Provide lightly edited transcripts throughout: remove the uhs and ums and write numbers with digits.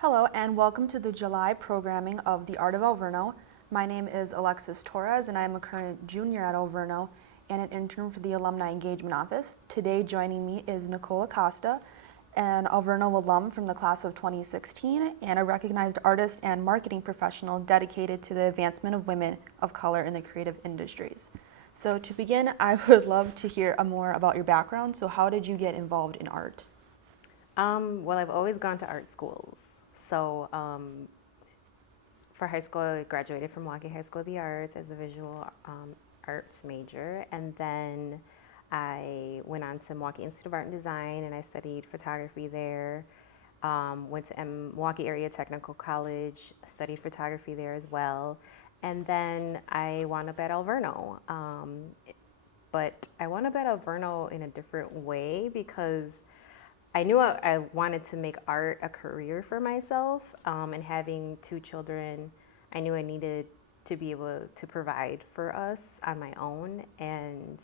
Hello and welcome to the July programming of the Art of Alverno. My name is Alexis Torres and I am a current junior at Alverno and an intern for the Alumni Engagement Office. Today joining me is Nicole Acosta, an Alverno alum from the class of 2016 and a recognized artist and marketing professional dedicated to the advancement of women of color in the creative industries. So to begin, I would love to hear more about your background. So how did you get involved in art? Well, I've always gone to art schools. So for high school, I graduated from Milwaukee High School of the Arts as a visual arts major. And then I went on to Milwaukee Institute of Art and Design and I studied photography there. Went to Milwaukee Area Technical College, studied photography there as well. And then I wound up at Alverno. But I wound up at Alverno in a different way because I knew I wanted to make art a career for myself, and having two children, I knew I needed to be able to provide for us on my own, and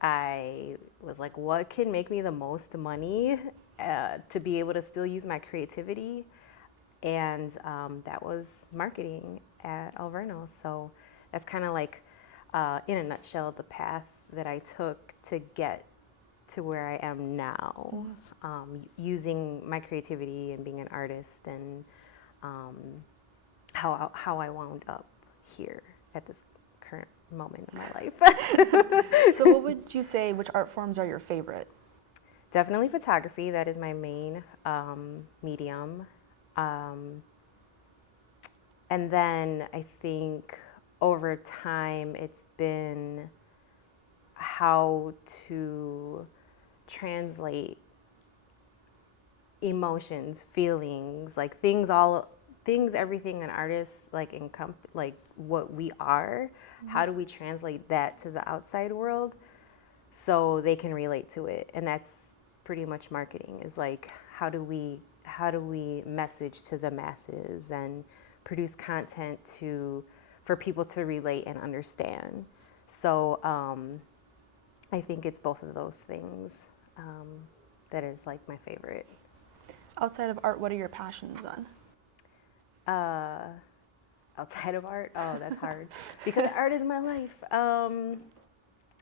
I was like, what can make me the most money to be able to still use my creativity? And that was marketing at Alverno. So that's kind of like, in a nutshell, the path that I took to get to where I am now, using my creativity and being an artist, and how I wound up here at this current moment in my life. So what would you say, which art forms are your favorite? Definitely photography. That is my main medium. And then I think over time it's been how to translate emotions, feelings, like everything an artist like like what we are. Mm-hmm. How do we translate that to the outside world so they can relate to it? And that's pretty much marketing. Is like how do we message to the masses and produce content for people to relate and understand. So I think it's both of those things that is like my favorite. Outside of art, what are your passions then? Outside of art, oh, that's hard because art is my life.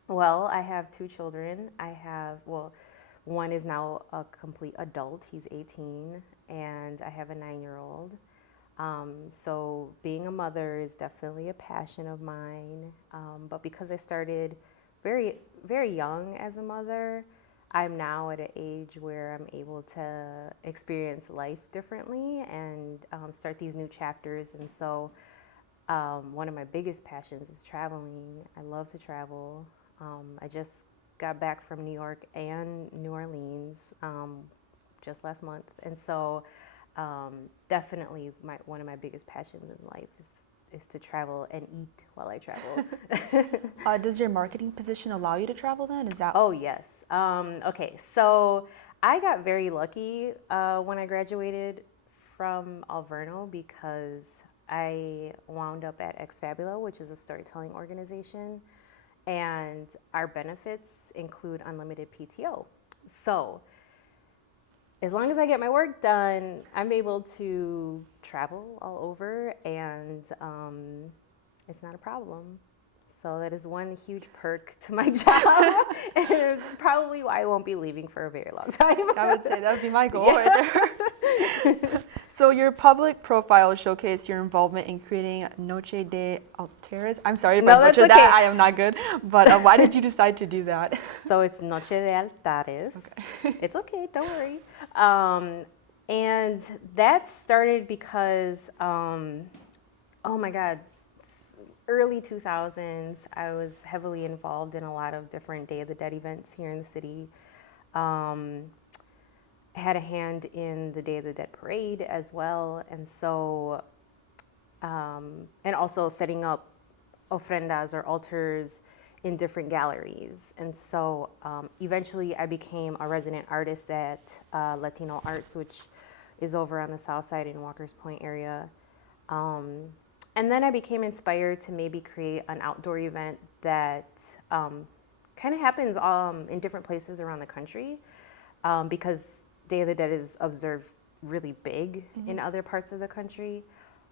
Well, I have two children. One is now a complete adult. He's 18, and I have a 9-year-old. So being a mother is definitely a passion of mine. But because I started very, very young as a mother, I'm now at an age where I'm able to experience life differently and start these new chapters. And so one of my biggest passions is traveling. I love to travel. I just got back from New York and New Orleans just last month. And so definitely one of my biggest passions in life is to travel and eat while I travel. Does your marketing position allow you to travel then? Is that? Oh, yes. Okay, so I got very lucky when I graduated from Alverno because I wound up at Ex Fabula, which is a storytelling organization, and our benefits include unlimited PTO. So as long as I get my work done, I'm able to travel all over, and it's not a problem. So that is one huge perk to my job, and probably why I won't be leaving for a very long time. I would say that would be my goal right there. So your public profile showcased your involvement in creating Noche de Alteres. I'm sorry if I butchered that. I am not good. But why did you decide to do that? So it's Noche de Altares. Okay. It's okay, don't worry. And that started because, oh my God, early 2000s, I was heavily involved in a lot of different Day of the Dead events here in the city. I had a hand in the Day of the Dead parade as well. And so, and also setting up ofrendas or altars in different galleries. And so eventually I became a resident artist at Latino Arts, which is over on the south side in Walker's Point area. And then I became inspired to maybe create an outdoor event that kind of happens in different places around the country because Day of the Dead is observed really big in other parts of the country.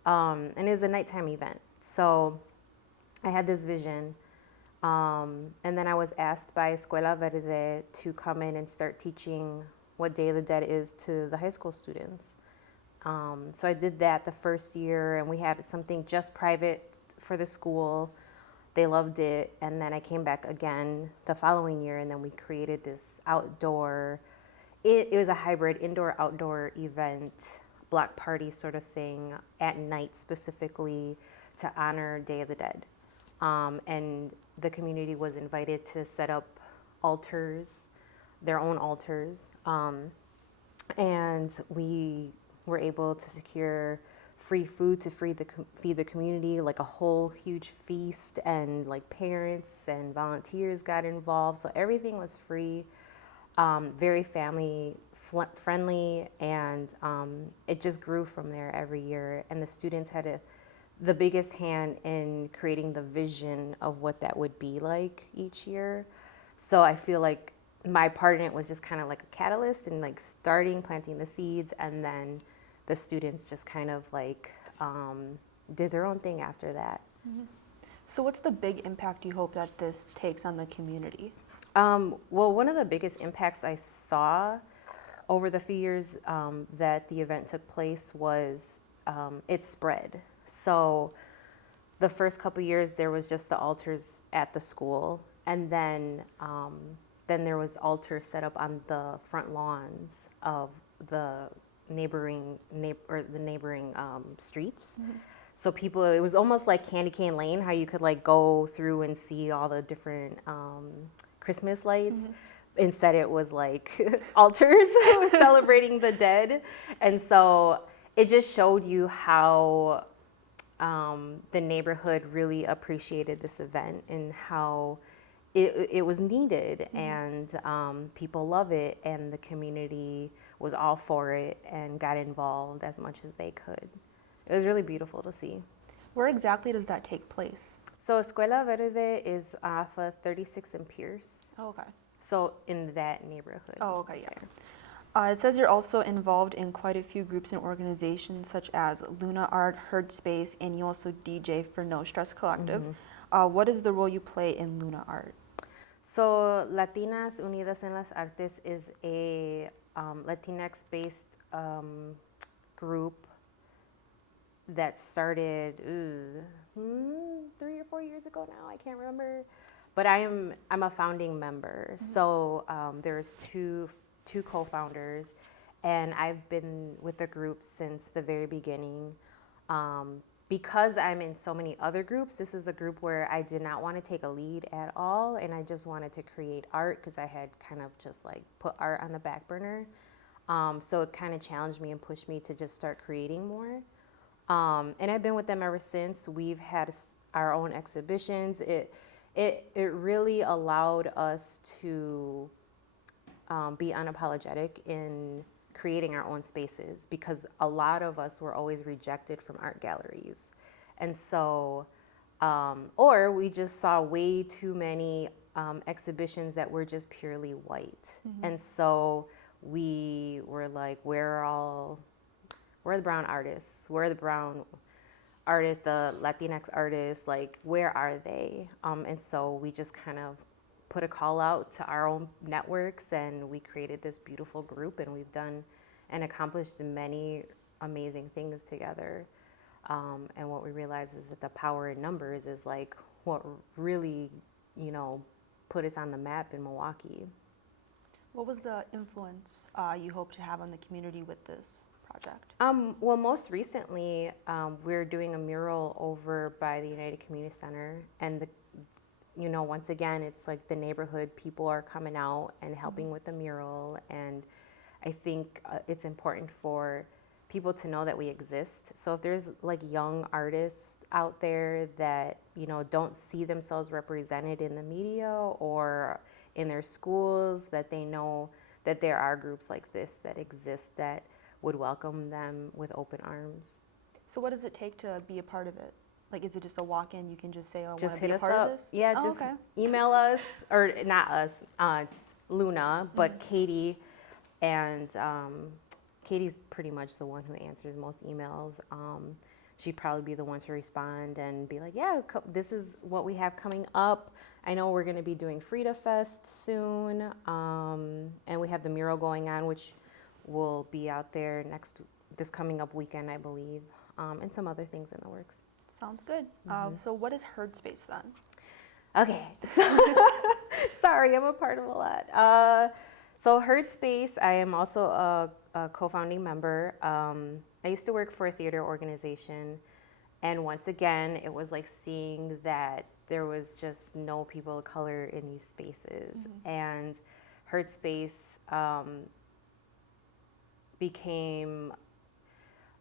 And it was a nighttime event. So I had this vision. And then I was asked by Escuela Verde to come in and start teaching what Day of the Dead is to the high school students. So I did that the first year, and we had something just private for the school. They loved it, and then I came back again the following year, and then we created this outdoor, it was a hybrid indoor-outdoor event, block party sort of thing, at night specifically to honor Day of the Dead. And the community was invited to set up altars, their own altars, and we were able to secure free food to feed the community, like a whole huge feast, and like parents and volunteers got involved. So everything was free, very family friendly, and it just grew from there every year. And the students had the biggest hand in creating the vision of what that would be like each year. So I feel like my part in it was just kind of like a catalyst and like planting the seeds, and then the students just kind of like did their own thing after that. So what's the big impact you hope that this takes on the community? Well, one of the biggest impacts I saw over the few years that the event took place was it spread. So the first couple years there was just the altars at the school, and then there was altars set up on the front lawns of the neighboring streets. So people, it was almost like Candy Cane Lane, how you could like go through and see all the different Christmas lights. Instead, it was like altars celebrating the dead. And so it just showed you how the neighborhood really appreciated this event and how it was needed, and people love it, and the community was all for it and got involved as much as they could. It was really beautiful to see. Where exactly does that take place? So Escuela Verde is off of 36 and Pierce. Oh, okay. So in that neighborhood. Oh, okay, yeah. It says you're also involved in quite a few groups and organizations such as Luna Art, Herdspace, and you also DJ for No Stress Collective. What is the role you play in Luna Art? So Latinas Unidas en las Artes is a Latinx-based group that started 3 or 4 years ago now. I can't remember, but I'm a founding member. So there's two co-founders, and I've been with the group since the very beginning. Because I'm in so many other groups, this is a group where I did not want to take a lead at all, and I just wanted to create art because I had kind of just like put art on the back burner. So it kind of challenged me and pushed me to just start creating more. And I've been with them ever since. We've had our own exhibitions. It really allowed us to be unapologetic in creating our own spaces, because a lot of us were always rejected from art galleries. And so, or we just saw way too many exhibitions that were just purely white. And so we were like, where are the brown artists? Where are the brown artists, the Latinx artists? Like, where are they? And so we just kind of put a call out to our own networks, and we created this beautiful group, and we've done and accomplished many amazing things together. And what we realized is that the power in numbers is like what really, put us on the map in Milwaukee. What was the influence you hope to have on the community with this project? Well, most recently, we're doing a mural over by the United Community Center, and once again, it's like the neighborhood people are coming out and helping with the mural, and I think it's important for people to know that we exist. So if there's like young artists out there that, don't see themselves represented in the media or in their schools, that they know that there are groups like this that exist that would welcome them with open arms. So what does it take to be a part of it? Like, is it just a walk-in? You can just say, I want Just to be hit a us part up. of this? Yeah, Oh, just okay. email us, or not us, it's Luna, but Katie, and Katie's pretty much the one who answers most emails. She'd probably be the one to respond and be like, yeah, this is what we have coming up. I know we're going to be doing Frida Fest soon, and we have the mural going on, which will be out there this coming up weekend, I believe, and some other things in the works. Sounds good. So what is Herdspace then? Okay, so sorry, I'm a part of a lot. So Herdspace, I am also a co-founding member. I used to work for a theater organization, and once again, it was like seeing that there was just no people of color in these spaces, and Herdspace became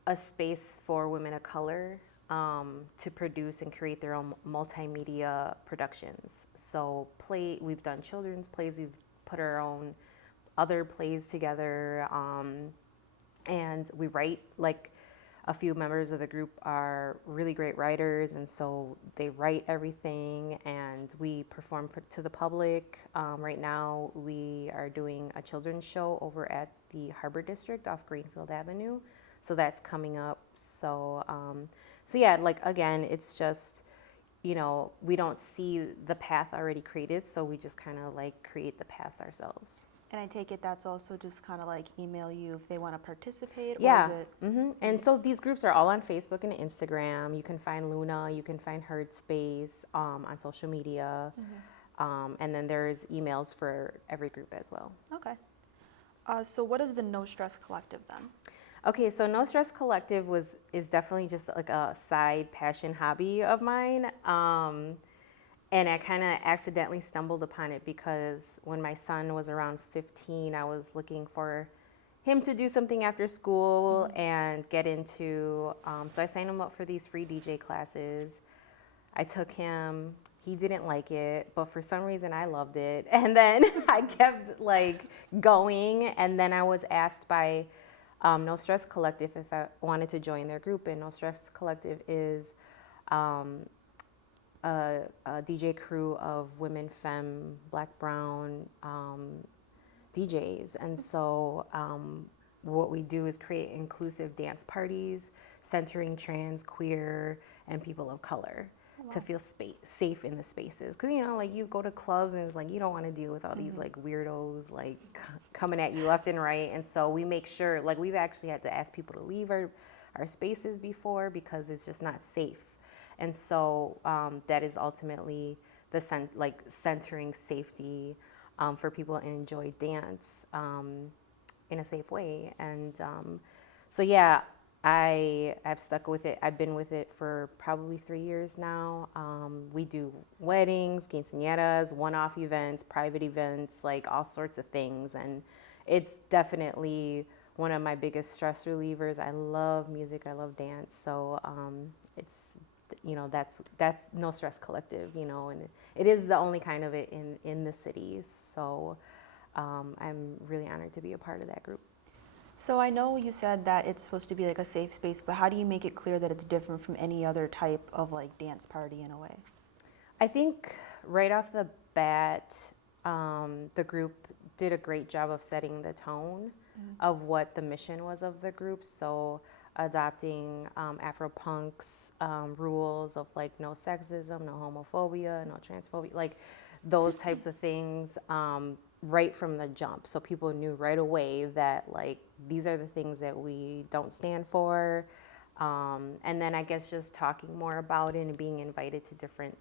a space for women of color to produce and create their own multimedia productions. So we've done children's plays, we've put our own other plays together, and we write. Like, a few members of the group are really great writers, and so they write everything, and we perform to the public. Right now, we are doing a children's show over at the Harbor District off Greenfield Avenue, so that's coming up. So yeah, like, again, it's just, we don't see the path already created, so we just kind of like create the paths ourselves. And I take it that's also just kind of like email you if they want to participate? Yeah. Or is it... And so these groups are all on Facebook and Instagram. You can find Luna, you can find Herdspace on social media. And then there's emails for every group as well. Okay. So what is the No Stress Collective then? Okay, so No Stress Collective is definitely just like a side passion hobby of mine. And I kind of accidentally stumbled upon it because when my son was around 15, I was looking for him to do something after school and get into. So I signed him up for these free DJ classes. I took him. He didn't like it, but for some reason I loved it. And then I kept like going. And then I was asked by No Stress Collective if I wanted to join their group. And No Stress Collective is a DJ crew of women, femme, black, brown DJs. And so what we do is create inclusive dance parties centering trans, queer, and people of color to feel safe in the spaces. Because, like, you go to clubs and it's like you don't want to deal with all these like weirdos like coming at you left and right. And so we make sure, like, we've actually had to ask people to leave our spaces before because it's just not safe. And so that is ultimately the centering safety for people to enjoy dance in a safe way. And so yeah, I've stuck with it. I've been with it for probably 3 years now. We do weddings, quinceañeras, one-off events, private events, like all sorts of things. And it's definitely one of my biggest stress relievers. I love music. I love dance. So it's, that's No Stress Collective, and it is the only kind of it in the cities. So I'm really honored to be a part of that group. So I know you said that it's supposed to be like a safe space, but how do you make it clear that it's different from any other type of like dance party in a way? I think right off the bat, the group did a great job of setting the tone of what the mission was of the group. So adopting Afropunk's rules of like no sexism, no homophobia, no transphobia, like those types of things right from the jump. So people knew right away that like these are the things that we don't stand for. And then I guess just talking more about it and being invited to different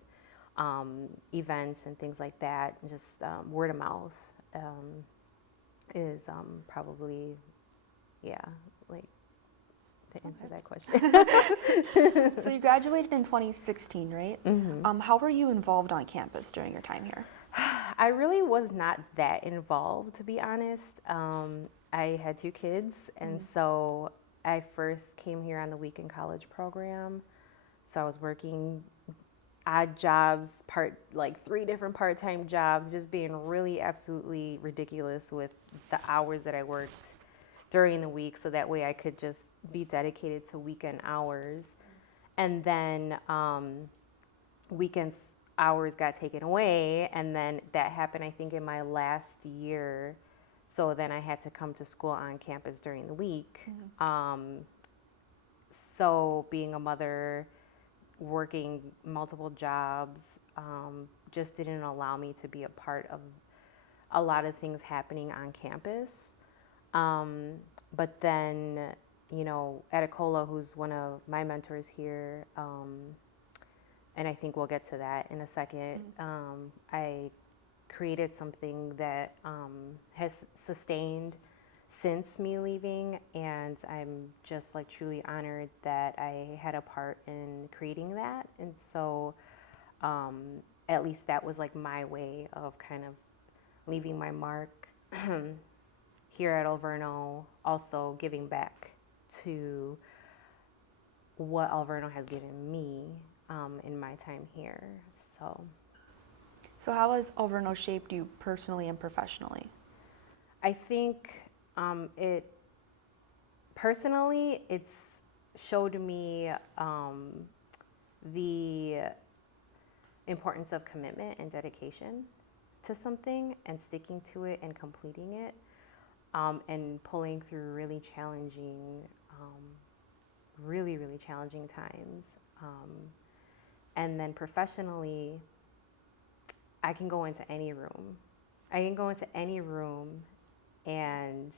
events and things like that, and just word of mouth is probably, like, to answer that question. So you graduated in 2016, right? How were you involved on campus during your time here? I really was not that involved, to be honest. I had 2 kids, and so I first came here on the weekend college program. So I was working odd jobs, 3 different part-time jobs, just being really absolutely ridiculous with the hours that I worked during the week, so that way I could just be dedicated to weekend hours. And then weekends hours got taken away, and then that happened, I think, in my last year. So then I had to come to school on campus during the week. So being a mother, working multiple jobs, just didn't allow me to be a part of a lot of things happening on campus. But then, Eticola, who's one of my mentors here, and I think we'll get to that in a second, I created something that has sustained since me leaving, and I'm just like truly honored that I had a part in creating that. And so at least that was like my way of kind of leaving my mark here at Alverno, also giving back to what Alverno has given me in my time here. So how has Alverno shaped you personally and professionally? I think it personally, it's showed me the importance of commitment and dedication to something and sticking to it and completing it, and pulling through really challenging times. And then professionally, I can go into any room. And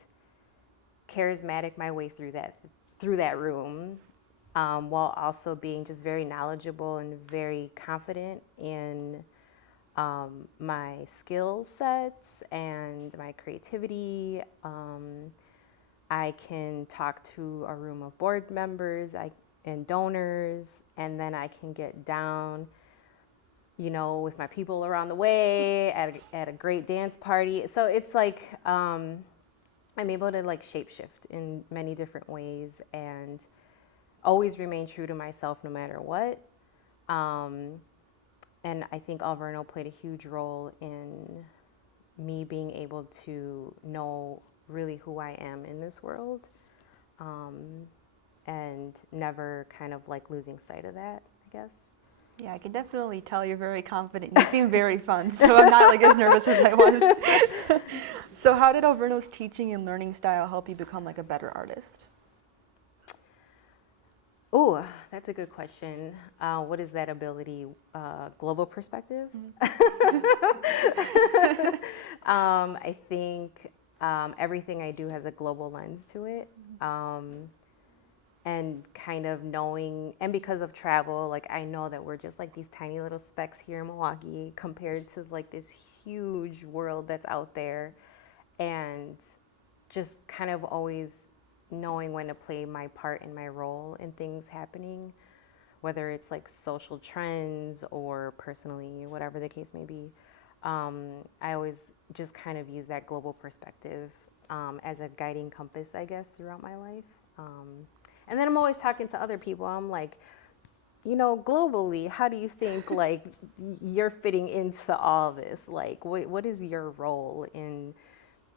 charismatic my way through that room, while also being just very knowledgeable and very confident in my skill sets and my creativity. I can talk to a room of board members and donors, and then I can get down, with my people around the way at a great dance party. So it's like I'm able to like shapeshift in many different ways and always remain true to myself no matter what. And I think Alverno played a huge role in me being able to know really who I am in this world, and never kind of like losing sight of that, I guess. Yeah, I can definitely tell you're very confident. You seem very fun, so I'm not like as nervous as I was. So how did Alverno's teaching and learning style help you become like a better artist? Oh, that's a good question. What is that ability? Global perspective? I think everything I do has a global lens to it. And kind of knowing, and because of travel, like I know that we're just like these tiny little specks here in Milwaukee compared to like this huge world that's out there, and just kind of always knowing when to play my part and my role in things happening, whether it's like social trends or personally, whatever the case may be. I always just kind of use that global perspective as a guiding compass, I guess, throughout my life. And then I'm always talking to other people. I'm like, globally, how do you think like you're fitting into all this? Like, what is your role in,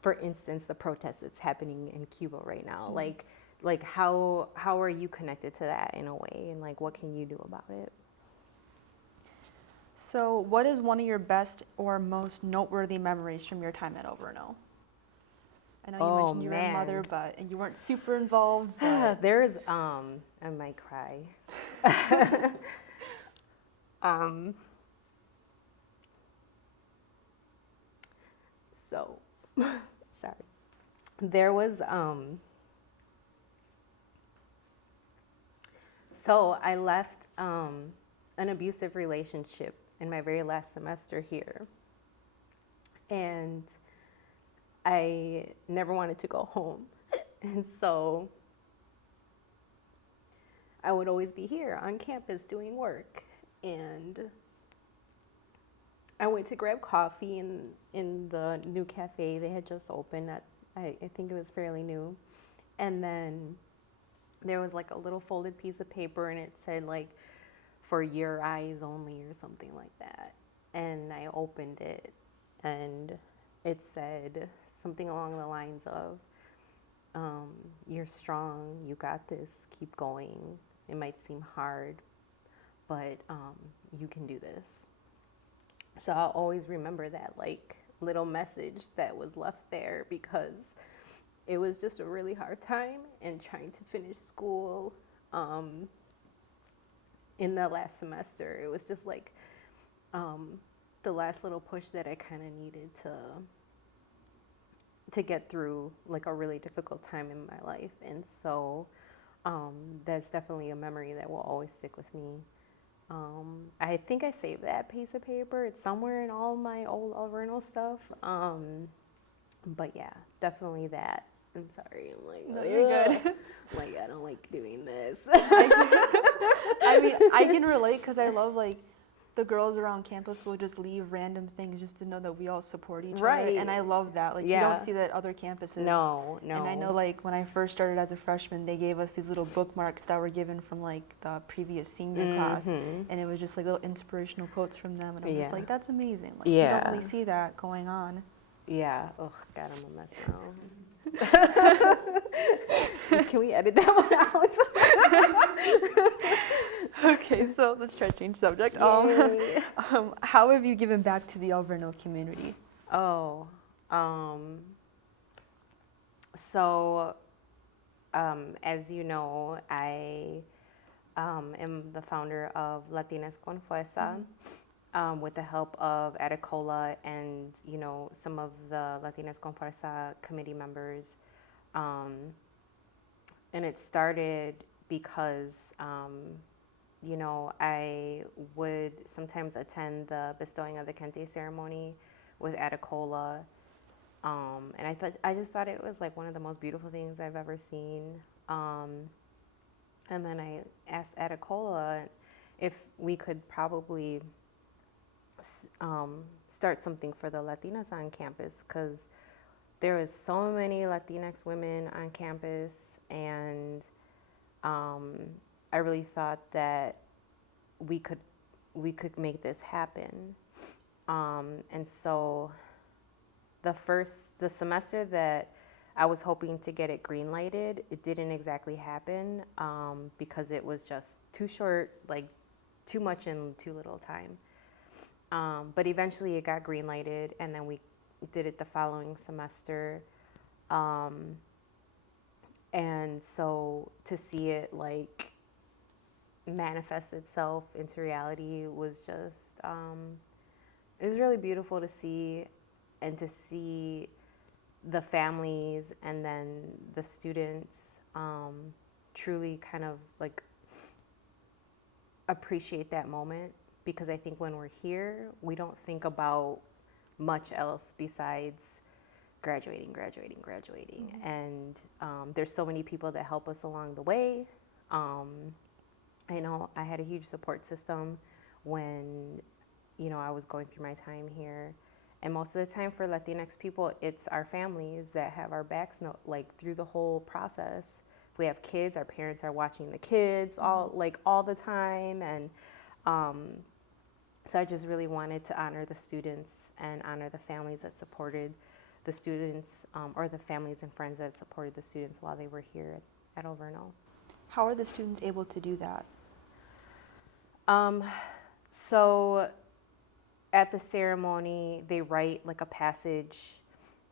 for instance, the protests that's happening in Cuba right now? Like how are you connected to that in a way? And like, what can you do about it? So what is one of your best or most noteworthy memories from your time at Alverno? I know you mentioned you were a mother, but you weren't super involved. But There's, I might cry. So, sorry. There was, so I left an abusive relationship in my very last semester here. And I never wanted to go home. And so I would always be here on campus doing work. And I went to grab coffee in the new cafe they had just opened. I think it was fairly new. And then there was like a little folded piece of paper, and it said like, for your eyes only or something like that. And I opened it, and it said something along the lines of, you're strong, you got this, keep going. It might seem hard, but you can do this. So I'll always remember that, like little message that was left there, because it was just a really hard time and trying to finish school in the last semester. It was just like the last little push that I kind of needed to get through like a really difficult time in my life. And so that's definitely a memory that will always stick with me. I think I saved that piece of paper. It's somewhere in all my old Alverno stuff. But yeah, definitely that. I'm sorry. I'm like, No, you're good. Like, I don't like doing this. I mean, I can relate because I love like the girls around campus will just leave random things just to know that we all support each Right. other, and I love that. Like you Yeah. don't see that at other campuses. No. And I know like when I first started as a freshman, they gave us these little bookmarks that were given from like the previous senior class, and it was just like little inspirational quotes from them, and I'm just Yeah. like, that's amazing. Like you Yeah. don't really see that going on. Yeah. Oh God, I'm a mess now. Can we edit that one out? Okay, so let's try to change subject. Yay. How have you given back to the Alverno community? As you know, I am the founder of Latinas con Fuerza, with the help of Atacola and, you know, some of the Latinas con Fuerza committee members. And it started because, you know, I would sometimes attend the bestowing of the Kente ceremony with Atacola. And I just thought it was like one of the most beautiful things I've ever seen. And then I asked Atacola if we could probably start something for the Latinas on campus, because there was so many Latinx women on campus, and I really thought that we could make this happen. And so the semester that I was hoping to get it green lighted, it didn't exactly happen because it was just too short, like too much in too little time. But eventually it got green lighted, and then we did it the following semester. And so to see it like manifest itself into reality was just, it was really beautiful to see, and to see the families and then the students truly kind of like appreciate that moment, because I think when we're here, we don't think about much else besides graduating. Mm-hmm. And there's so many people that help us along the way. I know I had a huge support system when, you know, I was going through my time here. And most of the time for Latinx people, it's our families that have our backs, like through the whole process. If we have kids, our parents are watching the kids all the time. And so I just really wanted to honor the students and honor the families that supported the students, or the families and friends that supported the students while they were here at Alverno. How are the students able to do that? So at the ceremony, they write like a passage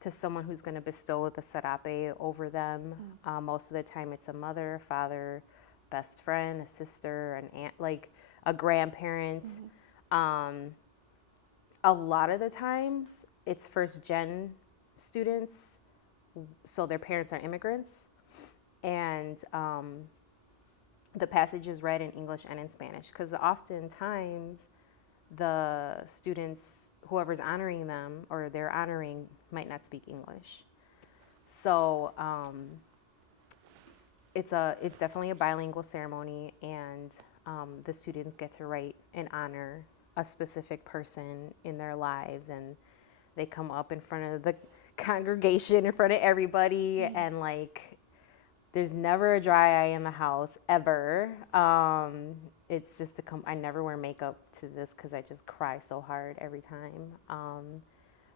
to someone who's going to bestow the serape over them. Most of the time it's a mother, father, best friend, a sister, an aunt, like a grandparent. A lot of the times it's first gen students, so their parents are immigrants, and the passage is read in English and in Spanish, because oftentimes the students, whoever's honoring them or they're honoring, might not speak English. So it's definitely a bilingual ceremony, and the students get to write and honor a specific person in their lives, and they come up in front of the congregation, in front of everybody, and like there's never a dry eye in the house ever. It's just I never wear makeup to this because I just cry so hard every time.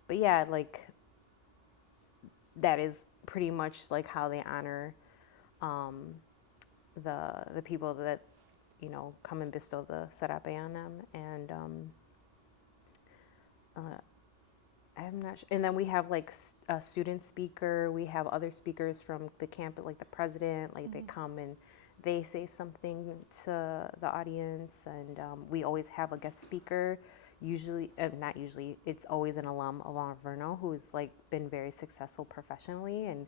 But yeah, like that is pretty much like how they honor the people that, you know, come and bestow the serape on them. And I'm not sure. And then we have like a student speaker. We have other speakers from the campus, like the president, like they come and they say something to the audience. And we always have a guest speaker. Usually, not usually, it's always an alum of Alverno who's like been very successful professionally and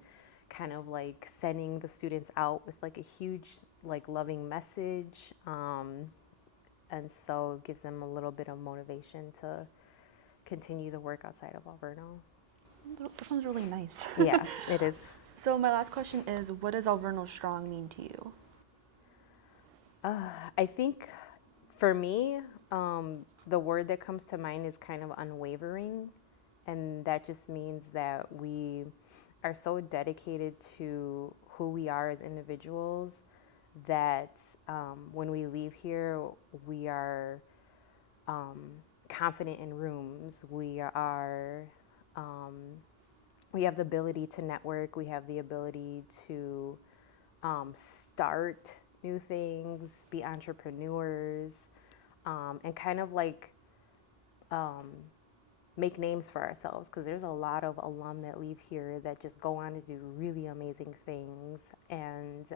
kind of like sending the students out with like a huge like loving message. And so it gives them a little bit of motivation to continue the work outside of Alverno. That sounds really nice. Yeah, it is. So my last question is, what does Alverno Strong mean to you? I think for me, the word that comes to mind is kind of unwavering. And that just means that we are so dedicated to who we are as individuals that when we leave here, we are confident in rooms. We are, we have the ability to network. We have the ability to start new things, be entrepreneurs, and kind of like make names for ourselves, because there's a lot of alum that leave here that just go on to do really amazing things and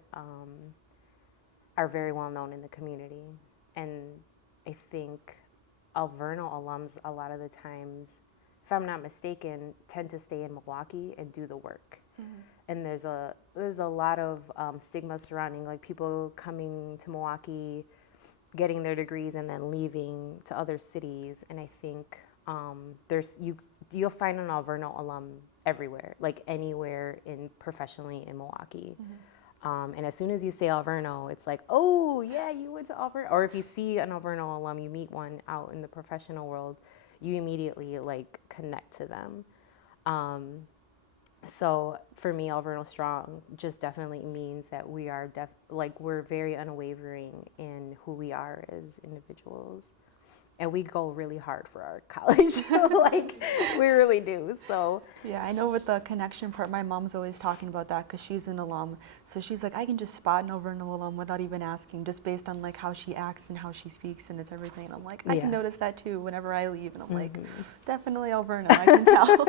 are very well known in the community. And I think Alverno alums a lot of the times, if I'm not mistaken, tend to stay in Milwaukee and do the work. And there's a lot of stigma surrounding like people coming to Milwaukee, getting their degrees and then leaving to other cities. And I think you'll find an Alverno alum everywhere, like anywhere professionally in Milwaukee. And as soon as you say Alverno, it's like, oh yeah, you went to Alverno. Or if you see an Alverno alum, you meet one out in the professional world, you immediately like connect to them. So for me, Alverno Strong just definitely means that we are we're very unwavering in who we are as individuals. And we go really hard for our college, like we really do. So Yeah, I know with the connection part, my mom's always talking about that because she's an alum. So she's like, I can just spot an Alverno alum without even asking, just based on like how she acts and how she speaks, and it's everything. And I'm like, I can notice that too whenever I leave, and I'm like, definitely Alverno, I can tell.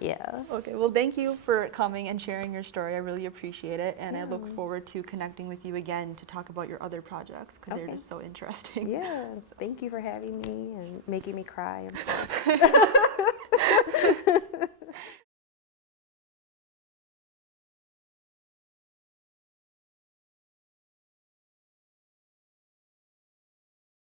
yeah. Okay, well, thank you for coming and sharing your story. I really appreciate it, and I look forward to connecting with you again to talk about your other projects because they're just so interesting. Yeah, thank you for having me and making me cry.